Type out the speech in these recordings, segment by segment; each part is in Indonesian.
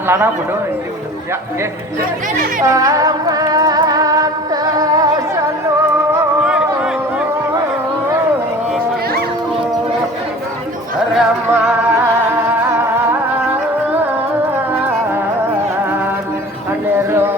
lana bodoh ya nggih amat sanu raman anero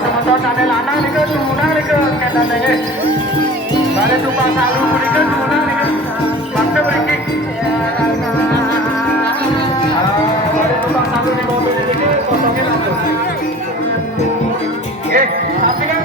sementara tane lanang niku tuna niku ketane nggih. Bare tumpang salu niku tuna niku. Mangke mriki. Bare tumpang salu niku mobil niki kosongke langsung. Nggih, tapi kan